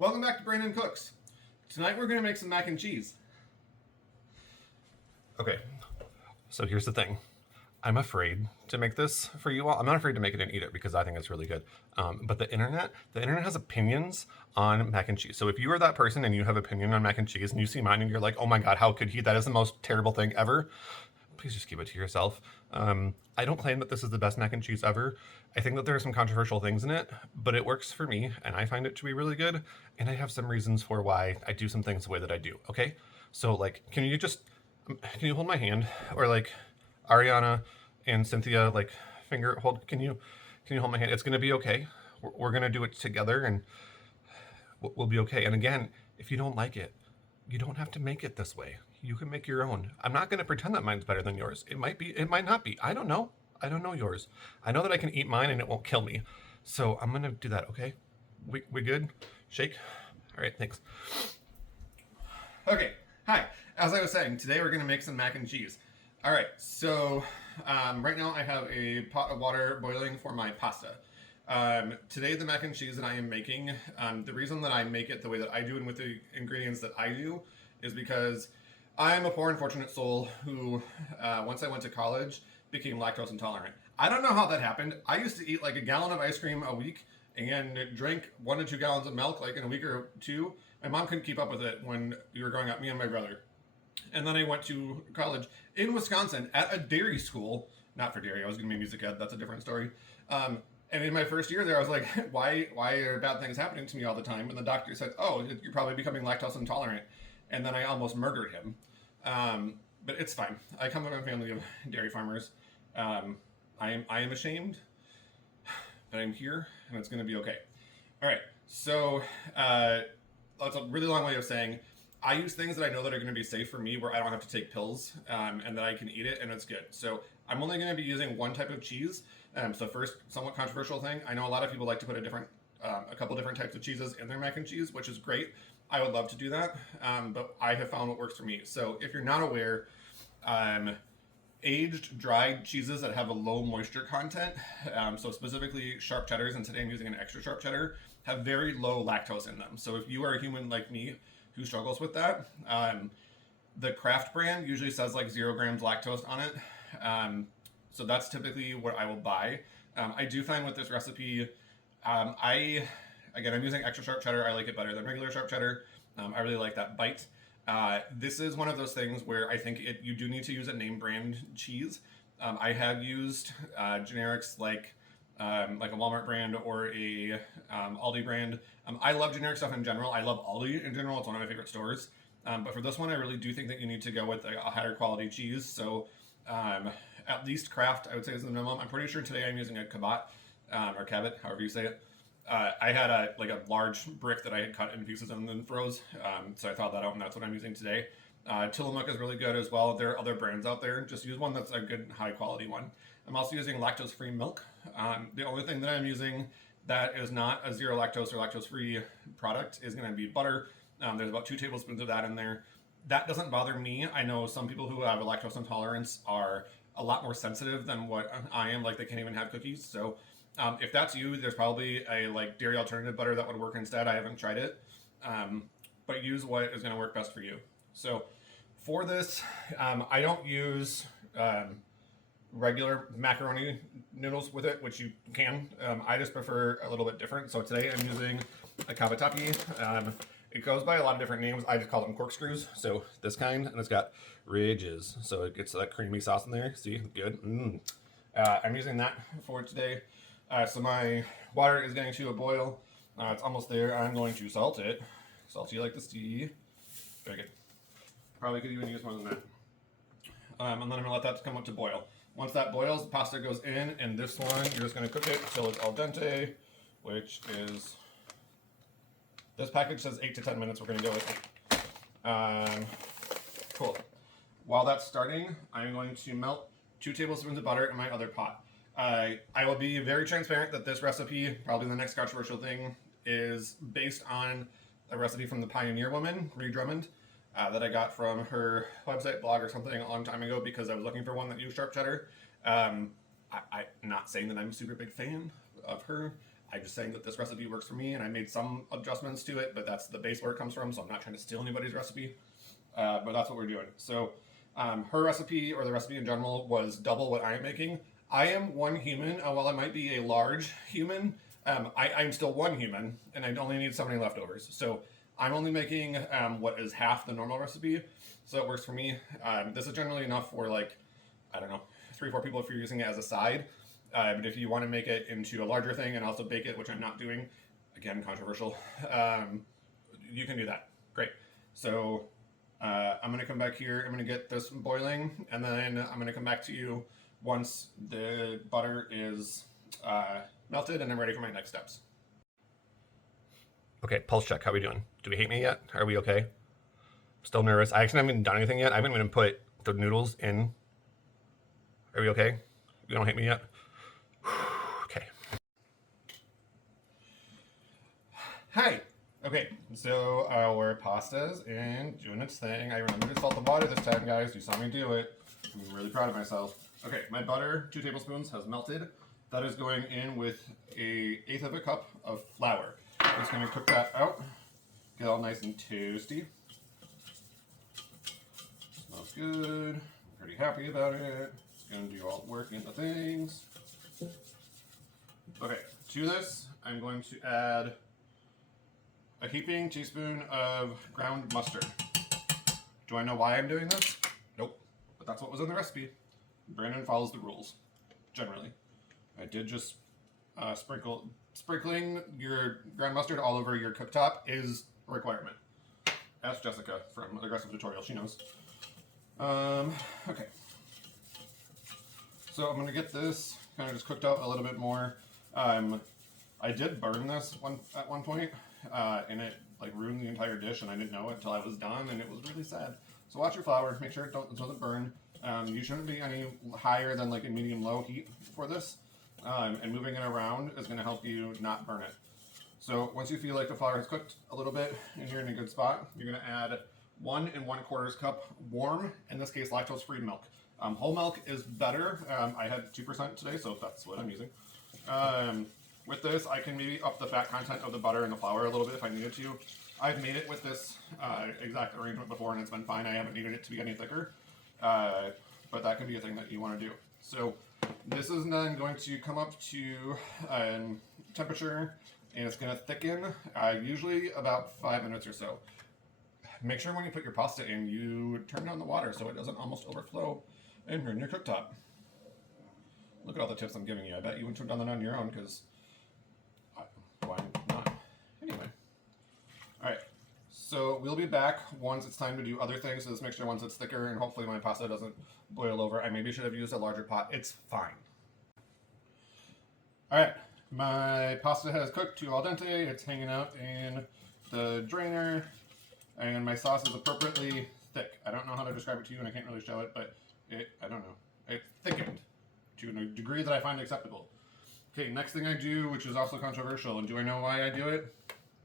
Welcome back to Brandon Cooks. Tonight we're going to make some mac and cheese. Okay, so here's the thing. I'm afraid to make this for you all. I'm not afraid to make it and eat it because I think it's really good. But the internet has opinions on mac and cheese. So if you are that person and you have opinion on mac and cheese and you see mine and you're like, oh my God, how could he? That is the most terrible thing ever. Please just keep it to yourself. I don't claim that this is the best mac and cheese ever. I think that there are some controversial things in it, but it works for me and I find it to be really good. And I have some reasons for why I do some things the way that I do, okay? So like, can you hold my hand? Or like, Ariana and Cynthia, like, can you hold my hand? It's gonna be okay. We're gonna do it together and we'll be okay. And again, if you don't like it, you don't have to make it this way. You can make your own. I'm not gonna pretend that mine's better than yours. It might be, it might not be. I don't know. I don't know yours. I know that I can eat mine and it won't kill me. So I'm gonna do that, okay? We good? Shake? All right, thanks. Okay, hi. As I was saying, today we're going to make some mac and cheese. All right, so right now I have a pot of water boiling for my pasta. Today the mac and cheese that I am making, the reason that I make it the way that I do and with the ingredients that I do is because I'm a poor unfortunate soul who, once I went to college, became lactose intolerant. I don't know how that happened. I used to eat like a gallon of ice cream a week and drink 1 to 2 gallons of milk like in a week or two. My mom couldn't keep up with it when we were growing up, me and my brother. And then I went to college in Wisconsin at a dairy school. Not for dairy, I was going to be a music ed. That's a different story. And in my first year there, I was like, why are bad things happening to me all the time? And the doctor said, oh, you're probably becoming lactose intolerant. And then I almost murdered him. But it's fine. I come from a family of dairy farmers. I am ashamed, but I'm here, and it's going to be okay. All right, so that's a really long way of saying I use things that I know that are going to be safe for me where I don't have to take pills and that I can eat it and it's good. So I'm only going to be using one type of cheese. So first, somewhat controversial thing. I know a lot of people like to put a couple different types of cheeses in their mac and cheese, which is great. I would love to do that, but I have found what works for me. So if you're not aware, aged dried cheeses that have a low moisture content, so specifically sharp cheddars, and today I'm using an extra sharp cheddar, have very low lactose in them. So if you are a human like me who struggles with that, the Kraft brand usually says like 0 grams lactose on it. So that's typically what I will buy. I do find with this recipe, I'm using extra sharp cheddar. I like it better than regular sharp cheddar. I really like that bite. This is one of those things where I think you do need to use a name brand cheese. I have used generics like a Walmart brand or a Aldi brand. I love generic stuff in general. I love Aldi in general. It's one of my favorite stores. But for this one, I really do think that you need to go with a higher quality cheese. So at least Kraft, I would say, is the minimum. I'm pretty sure today I'm using a Cabot or Cabot, however you say it. I had a large brick that I had cut in pieces and then froze. So I thawed that out, and that's what I'm using today. Tillamook is really good as well. There are other brands out there. Just use one that's a good, high quality one. I'm also using lactose-free milk. The only thing that I'm using that is not a zero lactose or lactose-free product is going to be butter. There's about 2 tablespoons of that in there. That doesn't bother me. I know some people who have a lactose intolerance are a lot more sensitive than what I am. Like they can't even have cookies. So if that's you, there's probably a dairy alternative butter that would work instead. I haven't tried it, but use what is going to work best for you. So for this, I don't use regular macaroni noodles with it, which you can. I just prefer a little bit different. So today I'm using a cavatappi. It goes by a lot of different names. I just call them corkscrews. So this kind, and it's got ridges. So it gets that creamy sauce in there. See, good. I'm using that for today. So my water is getting to a boil. It's almost there. I'm going to salt it. Salty like the sea. Very good. Probably could even use more than that. And then I'm going to let that come up to boil. Once that boils, the pasta goes in, and this one, you're just going to cook it till it's al dente, which is, this package says 8 to 10 minutes. We're going to go with cool. While that's starting, I'm going to melt 2 tablespoons of butter in my other pot. I will be very transparent that this recipe, probably the next controversial thing, is based on a recipe from the Pioneer woman, Ree Drummond, that I got from her website, blog, or something a long time ago because I was looking for one that used sharp cheddar. I'm not saying that I'm a super big fan of her. I'm just saying that this recipe works for me, and I made some adjustments to it, but that's the base where it comes from, so I'm not trying to steal anybody's recipe. But that's what we're doing. So her recipe, or the recipe in general, was double what I am making. I am one human, while I might be a large human, I'm still one human, and I only need so many leftovers. So I'm only making what is half the normal recipe, so it works for me. This is generally enough for, like, I don't know, 3-4 people if you're using it as a side. But if you want to make it into a larger thing and also bake it, which I'm not doing, again, controversial, you can do that. Great. So I'm going to come back here. I'm going to get this boiling, and then I'm going to come back to you once the butter is melted and I'm ready for my next steps. Okay, pulse check. How are we doing? Do we hate me yet? Are we okay? Still nervous. I actually haven't even done anything yet. I haven't even put the noodles in. Are we okay? You don't hate me yet? Okay. Hi. Okay, so our pasta's in doing its thing. I remembered to salt the water this time, guys. You saw me do it. I'm really proud of myself. Okay, my butter, 2 tablespoons, has melted. That is going in with an 1/8 of a cup of flour. Just going to cook that out. Get all nice and toasty. Smells good. I'm pretty happy about it. Going to do all the work into things. Okay, to this, I'm going to add a heaping teaspoon of ground mustard. Do I know why I'm doing this? Nope, but that's what was in the recipe. Brandon follows the rules, generally. I did just sprinkling your ground mustard all over your cooktop is a requirement. Ask Jessica from Aggressive Tutorial, she knows. Okay. So I'm gonna get this kind of just cooked out a little bit more. I did burn this at one point, and it like ruined the entire dish, and I didn't know it until I was done, and it was really sad. So watch your flour, make sure it doesn't burn. You shouldn't be any higher than like a medium-low heat for this, and moving it around is going to help you not burn it. So once you feel like the flour is cooked a little bit and you're in a good spot, you're going to add 1 1/4 cup warm, in this case lactose-free milk. Whole milk is better. I had 2% today, so that's what I'm using. With this, I can maybe up the fat content of the butter and the flour a little bit if I needed to. I've made it with this exact arrangement before, and it's been fine. I haven't needed it to be any thicker, but that can be a thing that you want to do. So this is then going to come up to temperature, and it's going to thicken, usually about 5 minutes or so. Make sure when you put your pasta in, you turn down the water so it doesn't almost overflow and ruin your cooktop. Look at all the tips I'm giving you. I bet you wouldn't have done that on your own, because why not? Anyway. Alright, so we'll be back once it's time to do other things to this mixture once it's thicker, and hopefully my pasta doesn't boil over. I maybe should have used a larger pot. It's fine. Alright, my pasta has cooked to al dente. It's hanging out in the drainer, and my sauce is appropriately thick. I don't know how to describe it to you, and I can't really show it, but I don't know. It thickened to a degree that I find acceptable. Okay, next thing I do, which is also controversial, and do I know why I do it?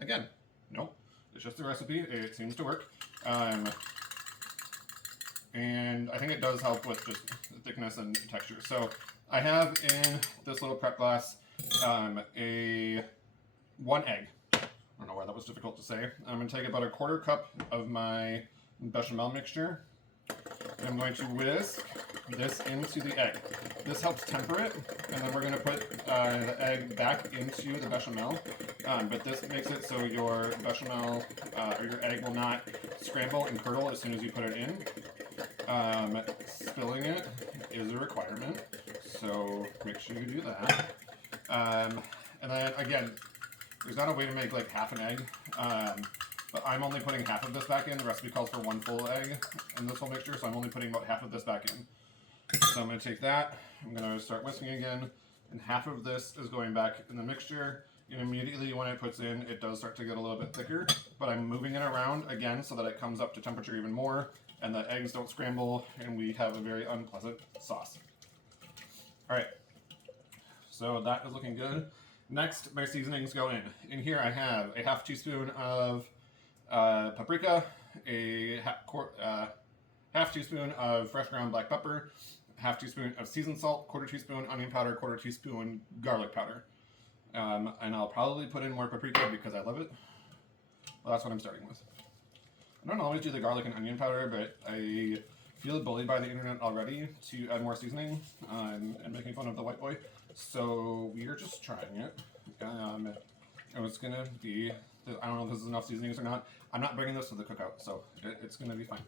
Again, no. It's just a recipe. It seems to work. And I think it does help with just thickness and texture. So I have in this little prep glass 1 egg. I don't know why that was difficult to say. I'm going to take about 1/4 cup of my bechamel mixture, and I'm going to whisk this into the egg. This helps temper it, and then we're going to put the egg back into the bechamel. But this makes it so your bechamel or your egg will not scramble and curdle as soon as you put it in. Spilling it is a requirement, so make sure you do that. And then again, there's not a way to make like half an egg, but I'm only putting half of this back in. The recipe calls for 1 full egg in this whole mixture, so I'm only putting about half of this back in. So I'm going to take that, I'm going to start whisking again, and half of this is going back in the mixture. And immediately when it puts in, it does start to get a little bit thicker, but I'm moving it around again so that it comes up to temperature even more, and the eggs don't scramble, and we have a very unpleasant sauce. Alright, so that is looking good. Next, my seasonings go in. In here I have a 1/2 teaspoon of paprika, a 1/2 teaspoon of fresh ground black pepper, 1/2 teaspoon of seasoned salt, 1/4 teaspoon onion powder, 1/4 teaspoon garlic powder. And I'll probably put in more paprika because I love it. Well, that's what I'm starting with. I don't always do the garlic and onion powder, but I feel bullied by the internet already to add more seasoning and making fun of the white boy. So we are just trying it. And it's gonna be, I don't know if this is enough seasonings or not. I'm not bringing this to the cookout, so it's gonna be fine.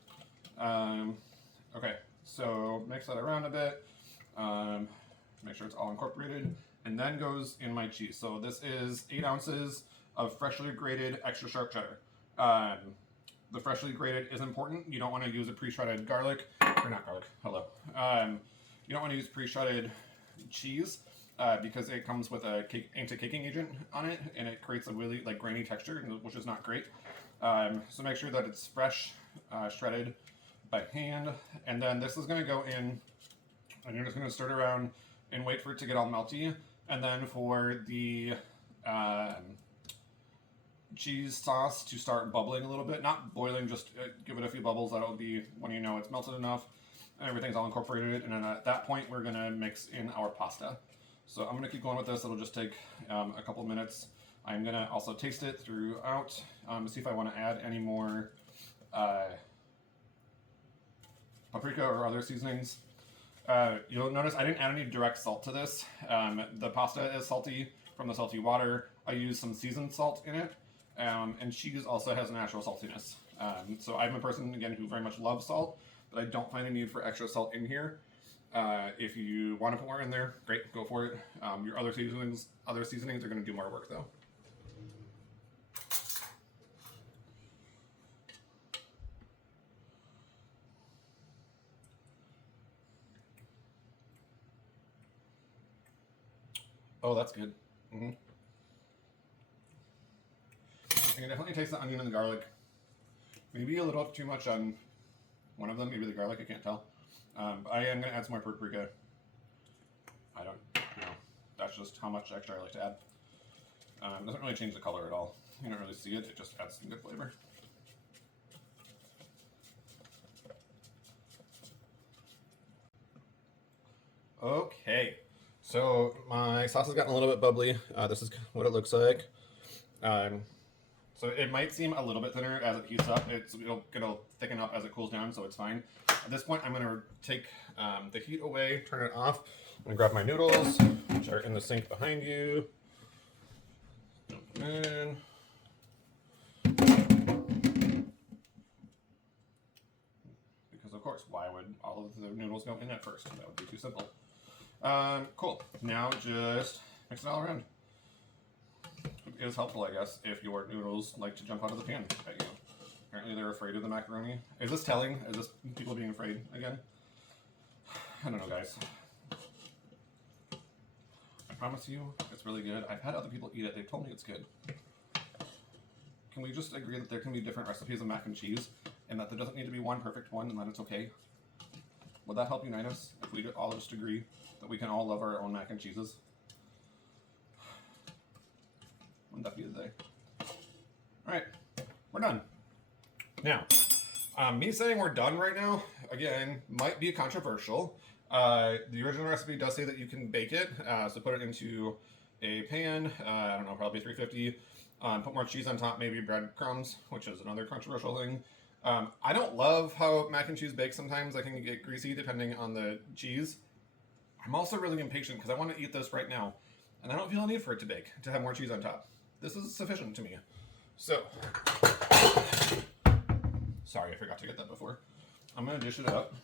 Okay, so mix that around a bit. Make sure it's all incorporated, and then goes in my cheese. So this is 8 ounces of freshly grated extra sharp cheddar. The freshly grated is important. You don't want to use a pre-shredded garlic, or not garlic, hello. You don't want to use pre-shredded cheese because it comes with a anti-caking agent on it, and it creates a really like grainy texture, which is not great. So make sure that it's fresh, shredded by hand, and then this is going to go in, and you're just going to stir it around and wait for it to get all melty, and then for the cheese sauce to start bubbling a little bit, not boiling, just give it a few bubbles. That'll be when you know it's melted enough and everything's all incorporated, and then at that point we're going to mix in our pasta. So I'm going to keep going with this. It'll just take a couple minutes. I'm going to also taste it throughout to see if I want to add any more paprika or other seasonings. You'll notice I didn't add any direct salt to this. The pasta is salty from the salty water. I used some seasoned salt in it, and cheese also has natural saltiness. So I'm a person, again, who very much loves salt, but I don't find a need for extra salt in here. If you want to put more in there, great, go for it. Your other seasonings are going to do more work, though. Oh, that's good. Mm-hmm. I can definitely taste the onion and the garlic. Maybe a little too much on one of them, maybe the garlic, I can't tell. But I am going to add some more paprika. I don't know. That's just how much extra I like to add. It doesn't really change the color at all. You don't really see it, it just adds some good flavor. Okay. So my sauce has gotten a little bit bubbly. This is what it looks like. So it might seem a little bit thinner as it heats up. It'll thicken up as it cools down, so it's fine. At this point, I'm going to take the heat away, turn it off. I'm going to grab my noodles, which are in the sink behind you. And because of course, why would all of the noodles go in at first? That would be too simple. Cool. Now just mix it all around. It is helpful, I guess, if your noodles like to jump out of the pan at you. Apparently they're afraid of the macaroni. Is this telling? Is this people being afraid again? I don't know, guys. I promise you, it's really good. I've had other people eat it. They've told me it's good. Can we just agree that there can be different recipes of mac and cheese, and that there doesn't need to be one perfect one, and that it's okay? Would that help unite us if we all just agree that we can all love our own mac and cheeses? Wouldn't that be the day? Alright, we're done. Now, me saying we're done right now, again, might be controversial. The original recipe does say that you can bake it, so put it into a pan, I don't know, probably 350, put more cheese on top, maybe breadcrumbs, which is another controversial thing. I don't love how mac and cheese bakes sometimes. I can get greasy depending on the cheese. I'm also really impatient because I want to eat this right now, and I don't feel a need for it to bake, to have more cheese on top. This is sufficient to me. So, sorry, I forgot to get that before. I'm going to dish it up.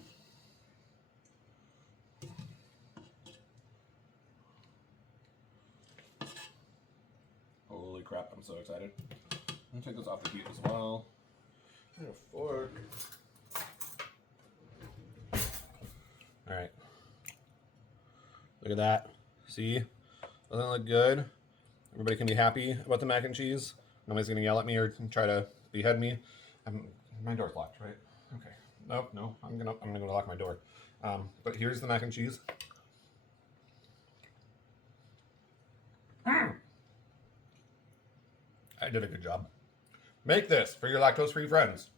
Holy crap, I'm so excited. I'm going to take this off the heat as well. And a fork. Alright. Look at that. See? Doesn't it look good? Everybody can be happy about the mac and cheese. Nobody's going to yell at me or try to behead me. My door's locked, right? Okay. Nope, no. I'm gonna lock my door. But here's the mac and cheese. I did a good job. Make this for your lactose-free friends.